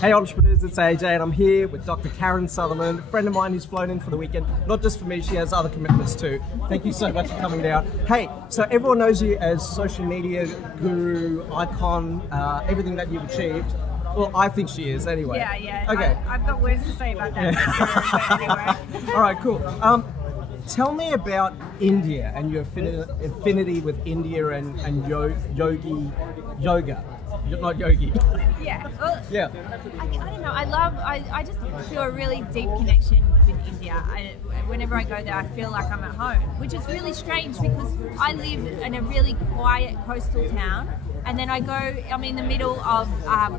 Hey entrepreneurs, it's AJ and I'm here with Dr. Karen Sutherland, a friend of mine who's flown in for the weekend. Not just for me, she has other commitments too. Thank you so much for coming down. Hey, so everyone knows you as social media guru, icon, everything that you've achieved. Well, I think she is anyway. Yeah. Okay. I've got words to say about that. But anyway. All right, cool. Tell me about India and your affinity with India and yoga. Not yogi. Yeah. Well, Yeah. I don't know. I just feel a really deep connection with India. Whenever I go there, I feel like I'm at home, which is really strange because I live in a really quiet coastal town, and then I'm in the middle of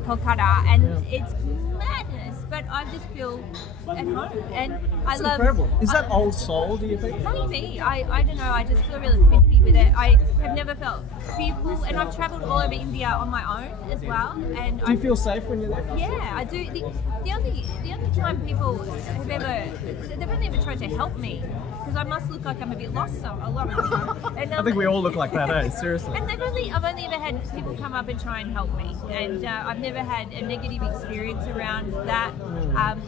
Kolkata, and it's madness, but I just feel at home, and It's incredible. Is that old soul, do you think? Maybe. I don't know. I just feel really affinity with it. I have never felt fearful, and I've travelled all over India on my own as well. And Do you feel safe when you're there? yeah, I do. The only time people they've only ever tried to help me because I must look like I'm a bit lost a lot of the time. And, I think we all look like that, eh? Seriously. and I've only ever had people come up and try and help me, and I've never had a negative experience around that.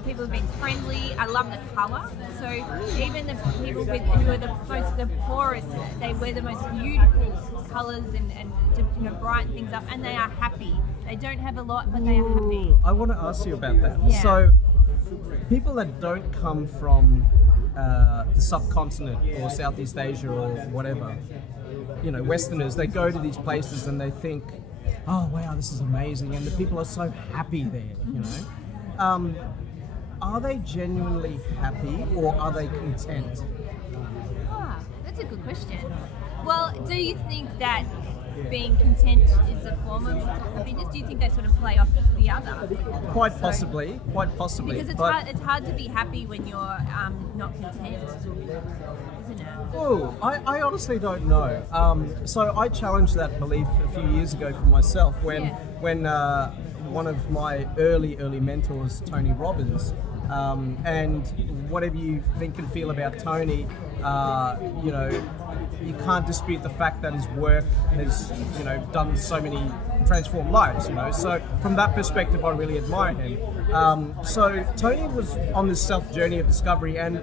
People have been friendly. I love the colour. So even the people who are the poorest, they wear the most beautiful colours and to brighten things up, and they are happy. They don't have a lot, but they are happy. I want to ask you about that. Yeah. So, people that don't come from the subcontinent or Southeast Asia or whatever, Westerners, they go to these places and they think, oh wow, this is amazing, and the people are so happy there, Are they genuinely happy or are they content? That's a good question. Well, do you think that being content is a form of happiness? Do you think they sort of play off the other? Quite possibly. Because it's hard to be happy when you're not content, isn't it? Oh, I honestly don't know. So I challenged that belief a few years ago for myself when one of my early mentors, Tony Robbins, and whatever you think and feel about Tony, you can't dispute the fact that his work has, done so many transformed lives, So from that perspective, I really admire him. So Tony was on this self-journey of discovery, and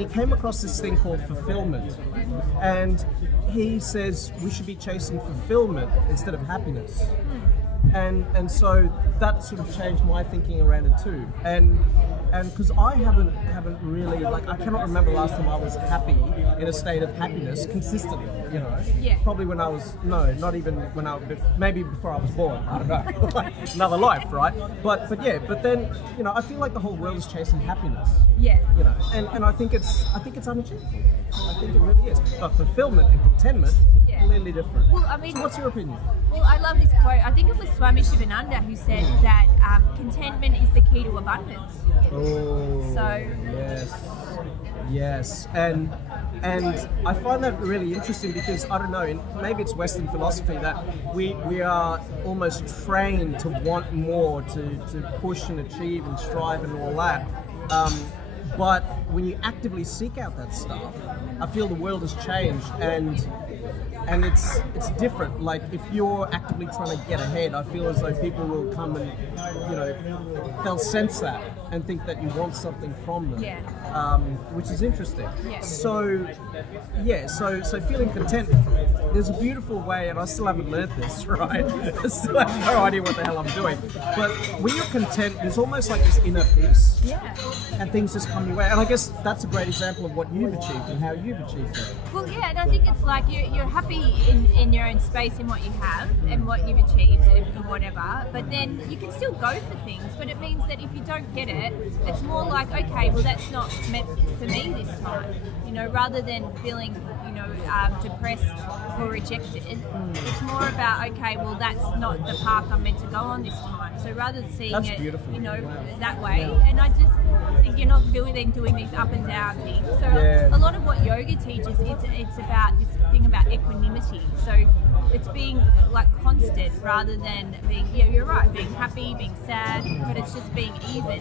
he came across this thing called fulfillment. And he says we should be chasing fulfillment instead of happiness. And so that sort of changed my thinking around it too. And because I haven't really, I cannot remember the last time I was happy in a state of happiness consistently, Yeah. Probably when I was, not even when maybe before I was born, I don't know, another life, right? But then, I feel like the whole world is chasing happiness. Yeah. And I think it's unachievable. I think it really is. But fulfillment and contentment, completely different. Well, So what's your opinion? Well, I love this quote. I think it was Swami Shivananda who said that contentment is the key to abundance. Oh, So yes, and I find that really interesting because I don't know, maybe it's Western philosophy that we are almost trained to want more, to push and achieve and strive and all that. But when you actively seek out that stuff, I feel the world has changed and it's different. Like if you're actively trying to get ahead, I feel as though people will come and they'll sense that and think that you want something from them, which is interesting. Yeah. So feeling content. There's a beautiful way, and I still haven't learned this, right? I still have no idea what the hell I'm doing. But when you're content, there's almost like this inner peace. Yeah. And things just come your way. And I guess that's a great example of what you've achieved and how you've achieved it. Well, yeah, and I think it's like you're happy in your own space in what you have and what you've achieved and whatever, but then you can still go for things, but it means that if you don't get it, it's more like, okay, well, that's not meant for me this time, rather than feeling, depressed or rejected. It's more about, okay, well, that's not the path I'm meant to go on this time. So rather than seeing That's it, beautiful. That way, and I just think you're not doing these up and down things. So a lot of what yoga teaches, it's about this thing about equanimity. So it's being like constant rather than being, you're right, being happy, being sad, but it's just being even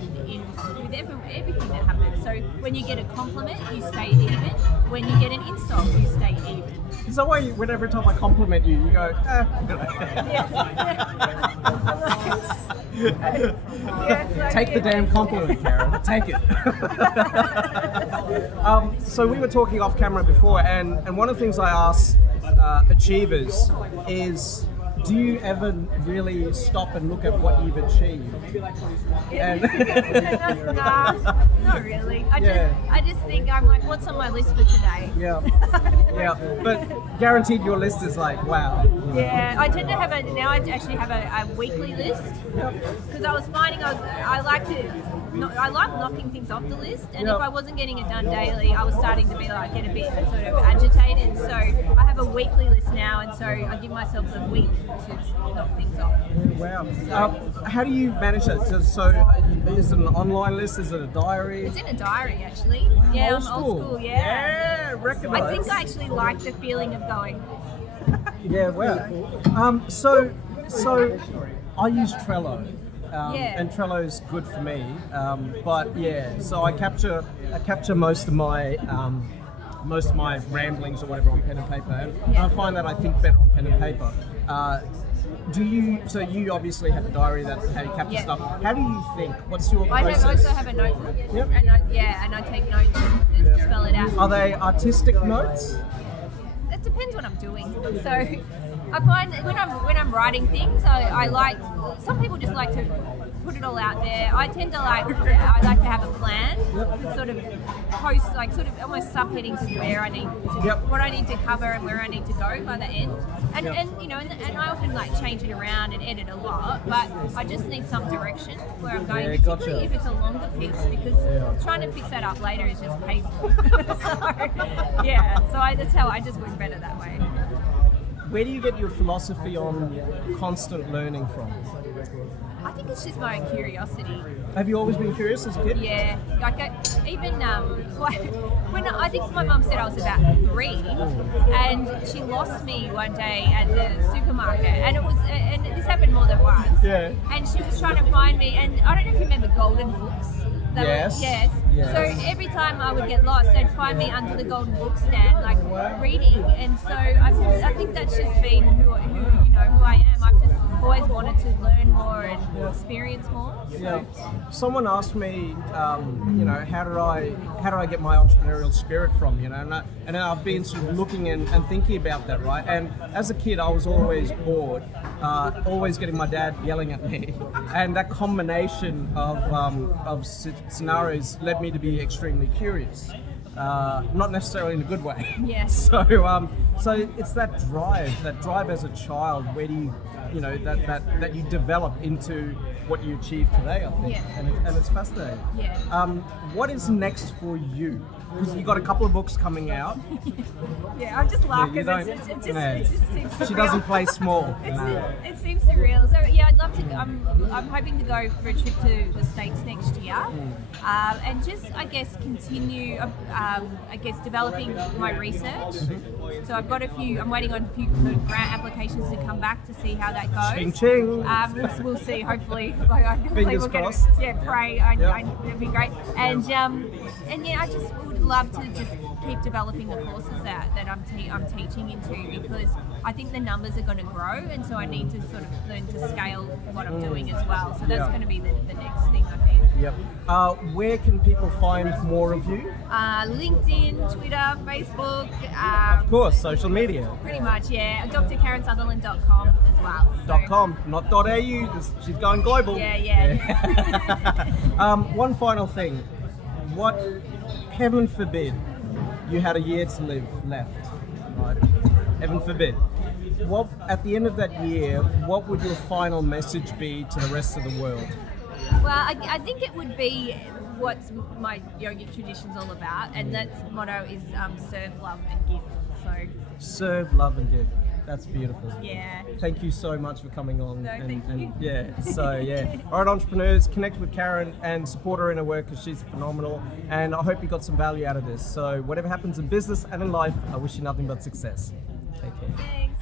with everything that happens. So when you get a compliment, you stay even. When you get an insult, you stay even. Is that why whenever time I compliment you, you go, Take the damn compliment, Karen. Take it. So we were talking off camera before, and one of the things I ask achievers is, do you ever really stop and look at what you've achieved? And Nah, not really. I just think I'm like, what's on my list for today? yeah, but guaranteed your list is like, wow. Yeah, I tend to have now I actually have a weekly list, because I was finding I like knocking things off the list, and if I wasn't getting it done daily, I was starting to get a bit sort of agitated. So I have a weekly list now, and so I give myself a week to knock things off. Wow. How do you manage that? So is it an online list? Is it a diary? It's in a diary, actually. Yeah, old I'm old school. Yeah, recognize. I think I actually like the feeling of going. Yeah, wow. So I use Trello. And Trello's good for me, but yeah. So I capture most of my ramblings or whatever on pen and paper, and I find that I think better on pen and paper. Do you? So you obviously have a diary that's how you capture stuff. How do you think? What's your process? I also have a notebook. Yep. And I take notes and spell it out. Are they artistic notes? It depends what I'm doing. So I find when I'm writing things, I like, some people just like to put it all out there. I tend to I like to have a plan, sort of post, like sort of almost subheadings of where I need to, what I need to cover and where I need to go by the end. And you know, and I often like change it around and edit a lot, but I just need some direction where I'm going, particularly if it's a longer piece, because trying to fix that up later is just painful. So that's how I just work better that way. Where do you get your philosophy on constant learning from? I think it's just my own curiosity. Have you always been curious as a kid? Yeah, like when I think my mum said I was about 3, and she lost me one day at the supermarket, and this happened more than once. Yeah. And she was trying to find me, and I don't know if you remember golden books. Yes. So every time I would get lost, they'd find me under the golden book stand, like reading. And so I think that's just been who I am. I've just always wanted to learn more and experience more. So. Yeah. Someone asked me, how do I get my entrepreneurial spirit from? And I've been sort of looking and thinking about that, right? And as a kid, I was always bored, always getting my dad yelling at me, and that combination of scenarios led me to be extremely curious. Not necessarily in a good way. Yes. So it's that drive as a child. Where do you, that you develop into what you achieve today, I think. Yeah. And it's fascinating. Yeah. What is next for you? Because you got a couple of books coming out. Yeah, I'm just laughing because it just seems surreal. She doesn't play small. It seems surreal. So yeah, I'd love to. I'm hoping to go for a trip to the States next year, and just continue. Developing my research. So I've got I'm waiting on a few sort of grant applications to come back to see how that goes. Ching ching. We'll see. Hopefully, Fingers crossed. Pray. It'd be great. And I just would love to just keep developing the courses that I'm teaching into, because I think the numbers are going to grow, and so I need to sort of learn to scale what I'm doing as well. So that's going to be the next thing, I think. Yep. Where can people find more of you? LinkedIn, Twitter, Facebook. Of course, social media. Pretty much, yeah. drkaren.sutherland.com as well. So. .com, not .au. She's going global. Yeah. One final thing. What, heaven forbid, you had a year to live left, right? Heaven forbid. What, at the end of that year, what would your final message be to the rest of the world? Well, I think it would be what my yogic tradition's all about, and that motto is serve, love, and give. So serve, love, and give. That's beautiful. Yeah. Thank you so much for coming on. No, thank you. Yeah. So yeah. All right, entrepreneurs, connect with Karen and support her in her work, because she's phenomenal. And I hope you got some value out of this. So whatever happens in business and in life, I wish you nothing but success. Take care. Thanks.